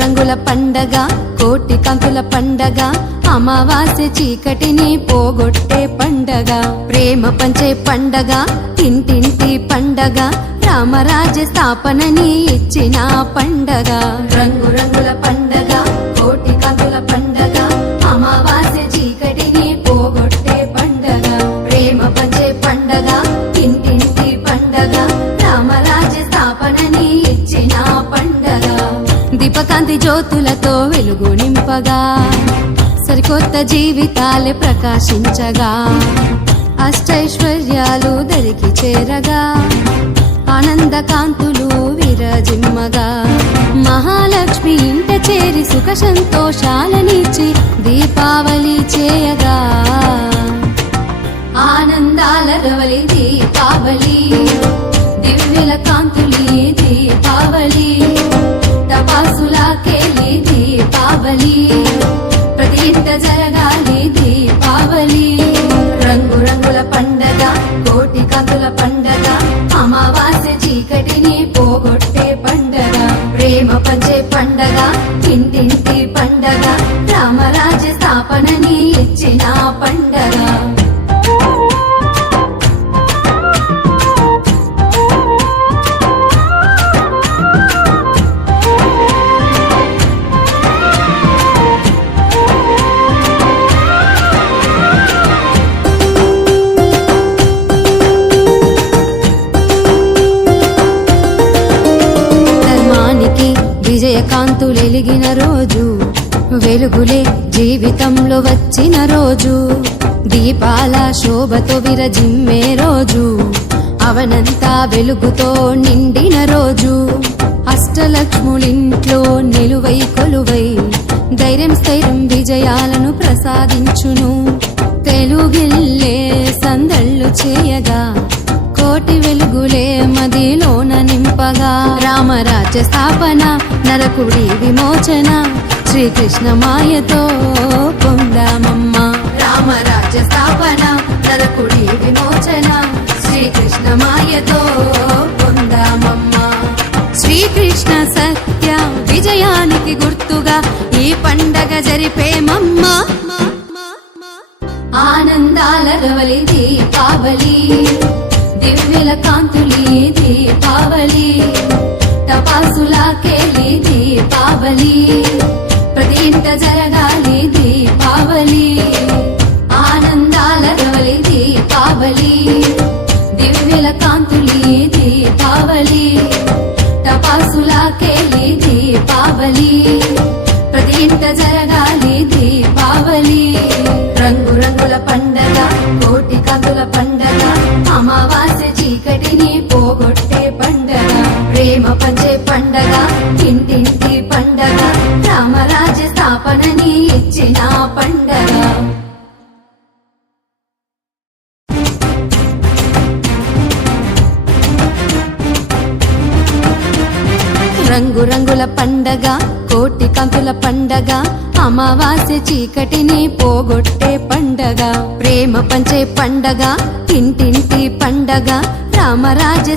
రంగుల పండగ కోటి కంతుల పండగ అమావాస్య చీకటిని పోగొట్టే పండగ ప్రేమ పంచే పండగ ఇంటింటి పండగ రామరాజ్య స్థాపనని ఇచ్చిన పండగ. రంగురంగుల పండగ. జ్యోతులతో వెలుగు నింపగా సరికొత్త జీవితాలే ప్రకాశించగా అష్టైశ్వర్యాలు దరికి చేరగా ఆనందకాంతులు విరజిమ్మగా మహాలక్ష్మి ఇంట చేరి సుఖ సంతోషాలనిచ్చి దీపావళి చేయగా కేలి దీపావళి ప్రతి ఇంట జరగాలి దీపావళి. రంగు రంగుల పండగ కోటి కందుల పండగ అమావాస్య చీకటిని పోగొట్టే పండగ ప్రేమ పంచే పండగ విజయకాంతులెలిగిన రోజు వెలుగులే జీవితంలో వచ్చిన రోజు. దీపాల శోభతో విరజిమ్మే రోజు అవనంతా వెలుగుతో నిండిన రోజు. అష్టలక్ష్ములింట్లో నిలువై కొలువై ధైర్యం స్థైర్యం విజయాలను ప్రసాదించును. తెలుగిల్లే సందళ్ళు చేయ రామరాజ్య స్థాపన నరకుడి విమోచన శ్రీకృష్ణ మాయతో పొందామమ్మ. రామరాజ్య స్థాపన నరకుడి విమోచన శ్రీకృష్ణ మాయతో పొందామమ్మ. శ్రీకృష్ణ సత్య విజయానికి గుర్తుగా ఈ పండగ జరిపేమమ్మ ఆనందాల రవలి దీపావళి దివ్యుల కాంతులి దీపావళి. దీపావళి ప్రతి ఇంట జరగాలి దీపావళి ఆనందాల రవలి దీపావళి దివ్యుల కాంతులి దీపావళి టపాసుల కేలి దీపావళి ప్రతి ఇంట జరగాలి దీపావళి. రంగురంగుల పండగ కోటి కందుల పండగ అమావాస్య చీకటిని పోగొట్టే పండగ ప్రేమ పంచే పండగ రంగు రంగుల పండగ కోటి కంతుల పండగ అమావాస్య చీకటిని పోగొట్టే పండగ ప్రేమ పంచే పండగ ఇంటింటి పండగ రామరాజ్య